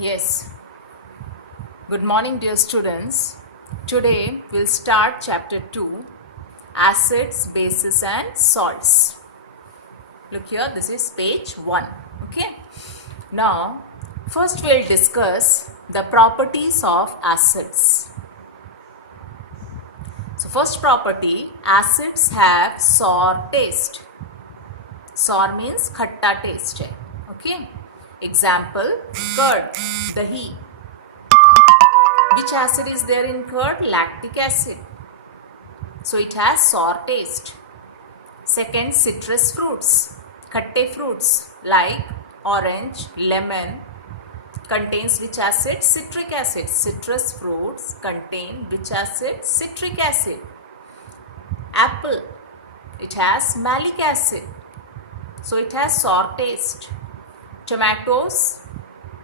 Yes. Good morning, dear students. Today we'll start chapter 2, Acids, Bases and Salts. Look here, this is page 1. Okay. Now, first we'll discuss the properties of acids. So, first property, acids have sour taste. Sour means khatta taste hai. Okay. Example, curd, dahi. Which acid is there in curd? Lactic acid. So it has sour taste. Second, citrus fruits. Khatte fruits like orange, lemon contains which acid? Citric acid. Citrus fruits contain which acid? Citric acid. Apple, it has malic acid. So it has sour taste. Tomatoes,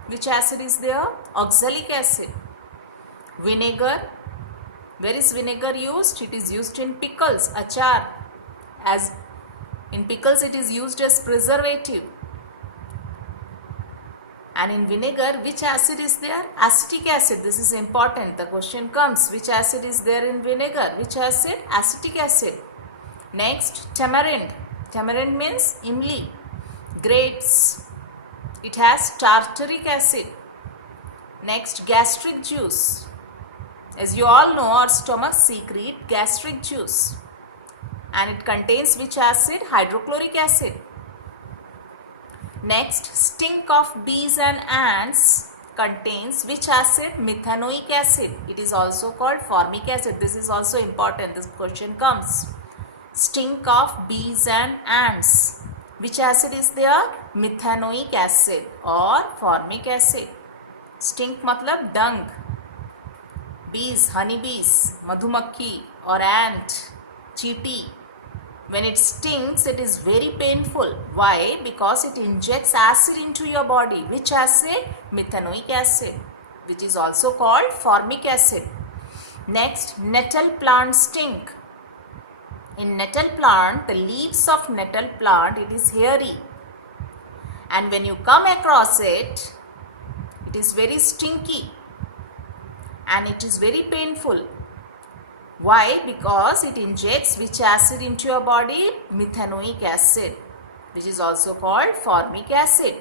which acid is there? Oxalic acid. Vinegar, where is vinegar used? It is used in pickles, achar. As in pickles it is used as preservative. And in vinegar, which acid is there? Acetic acid. This is important. The question comes, which acid is there in vinegar? Which acid? Acetic acid. Next, tamarind. Tamarind means imli. Grapes, it has tartaric acid. Next, gastric juice. As you all know, our stomachs secrete gastric juice and it contains which acid? Hydrochloric acid. Next, stink of bees and ants contains which acid? Methanoic acid. It is also called formic acid. This is also important. This question comes. Stink of bees and ants. Which acid is there? Methanoic acid or formic acid. Stink matlab dung. Bees, honeybees, madhumakhi or ant, cheetee. When it stings, it is very painful. Why? Because it injects acid into your body. Which acid? Methanoic acid, which is also called formic acid. Next, nettle plant stink. In nettle plant, the leaves of nettle plant, it is hairy. And when you come across it, it is very stinky. And it is very painful. Why? Because it injects which acid into your body? Methanoic acid, which is also called formic acid.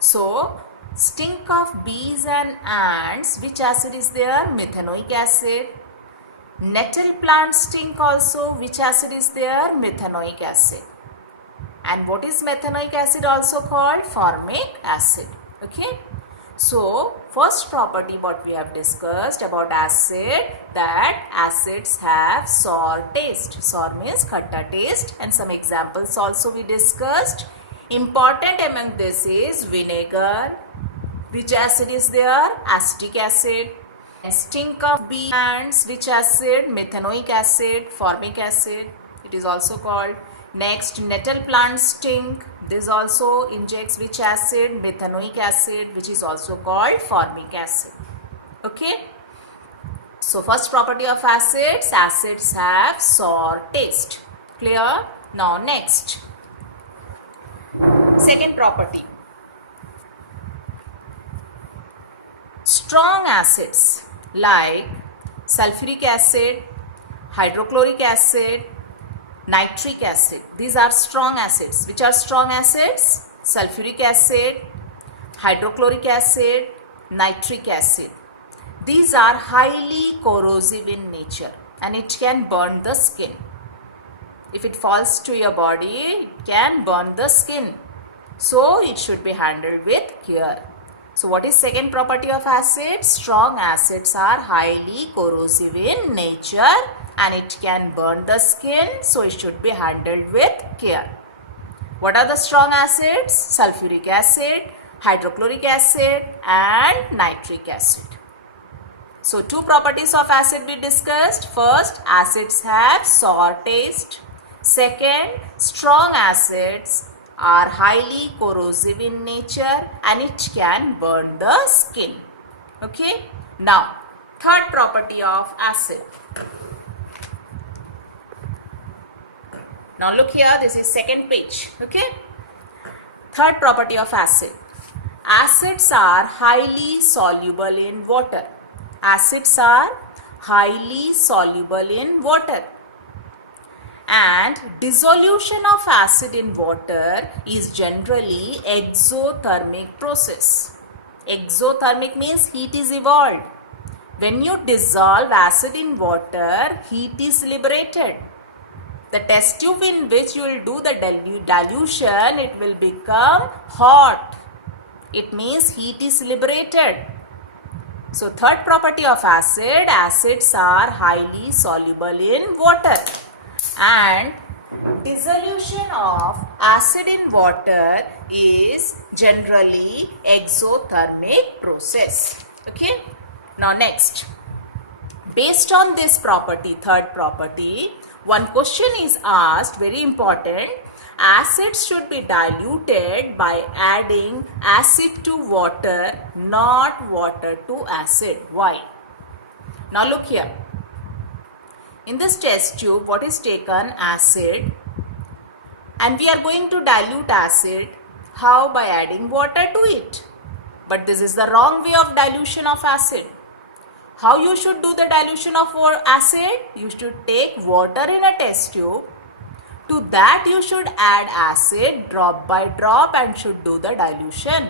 So, stink of bees and ants, which acid is there? Methanoic acid. Nettle plant stink also, which acid is there? Methanoic acid. And what is methanoic acid also called? Formic acid. Okay. So, first property what we have discussed about acid, that acids have sour taste. Sour means khatta taste, and some examples also we discussed. Important among this is vinegar. Which acid is there? Acetic acid. Stink of bee ants, which acid? Methanoic acid, formic acid. It is also called. Next, nettle plant stink. This also injects which acid? Methanoic acid, which is also called formic acid. Okay. So, first property of acids, acids have sour taste. Clear? Now, next. Second property. Strong acids like sulfuric acid, hydrochloric acid, nitric acid. These are strong acids. Which are strong acids? Sulfuric acid, hydrochloric acid, nitric acid. These are highly corrosive in nature and it can burn the skin. If it falls to your body, it can burn the skin. So, it should be handled with care. So, what is second property of acid? Strong acids are highly corrosive in nature and it can burn the skin, so it should be handled with care. What are the strong acids? Sulfuric acid, hydrochloric acid and nitric acid. So, two properties of acid we discussed. First, acids have sour taste. Second, strong acids are highly corrosive in nature and it can burn the skin. Okay. Now, third property of acid. Now look here, this is second page. Okay. Third property of acid. Acids are highly soluble in water. Acids are highly soluble in water. And dissolution of acid in water is generally exothermic process. Exothermic means heat is evolved. When you dissolve acid in water, heat is liberated. The test tube in which you will do the dilution, it will become hot. It means heat is liberated. So third property of acid, acids are highly soluble in water. And dissolution of acid in water is generally exothermic process. Okay. Now next, based on this property, third property, one question is asked, very important. Acids should be diluted by adding acid to water, not water to acid. Why? Now look here. In this test tube, what is taken? Acid. And we are going to dilute acid. How? By adding water to it. But this is the wrong way of dilution of acid. How you should do the dilution of acid? You should take water in a test tube. To that you should add acid drop by drop and should do the dilution.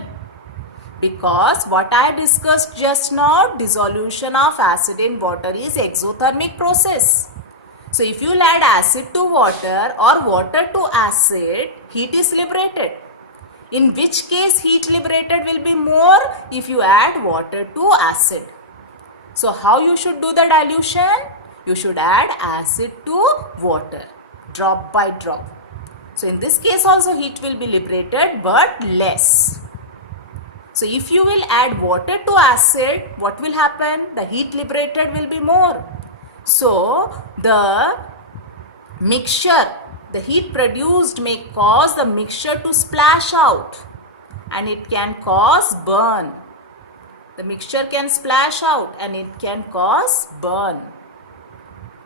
Because what I discussed just now, dissolution of acid in water is exothermic process. So if you add acid to water or water to acid, heat is liberated. In which case heat liberated will be more if you add water to acid. So how you should do the dilution? You should add acid to water, drop by drop. So in this case also heat will be liberated but less. So if you will add water to acid, what will happen? The heat liberated will be more. So the mixture, the heat produced may cause the mixture to splash out and it can cause burn. The mixture can splash out and it can cause burn.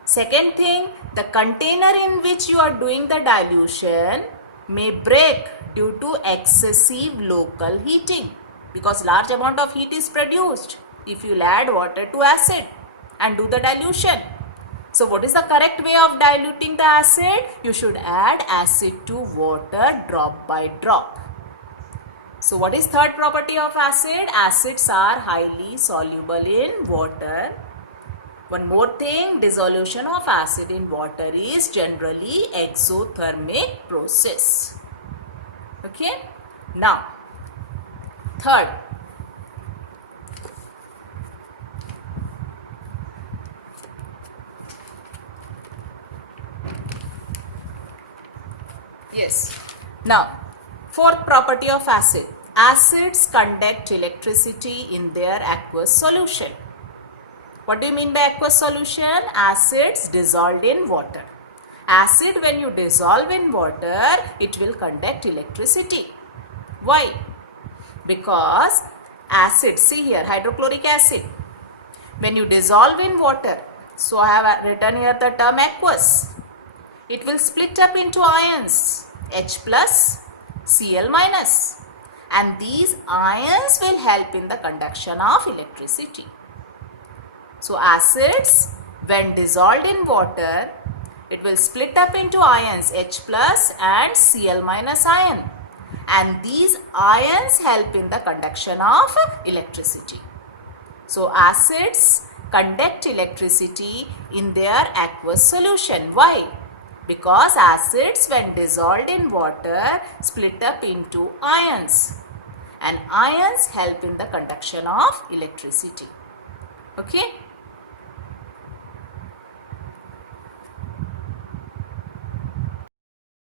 Second thing, the container in which you are doing the dilution may break due to excessive local heating, because large amount of heat is produced if you add water to acid and do the dilution. So what is the correct way of diluting the acid? You should add acid to water drop by drop. So what is third property of acid? Acids are highly soluble in water. One more thing, dissolution of acid in water is generally exothermic process. Okay. Now, third, yes. Now, fourth property of acid. Acids conduct electricity in their aqueous solution. What do you mean by aqueous solution? Acids dissolved in water. Acid, when you dissolve in water, it will conduct electricity. Why? Because acid, see here, hydrochloric acid. When you dissolve in water, so I have written here the term aqueous. It will split up into ions, H plus, Cl minus. And these ions will help in the conduction of electricity. So acids, when dissolved in water, it will split up into ions H plus and Cl minus ion. And these ions help in the conduction of electricity. So acids conduct electricity in their aqueous solution. Why? Because acids, when dissolved in water, split up into ions. And ions help in the conduction of electricity. Okay.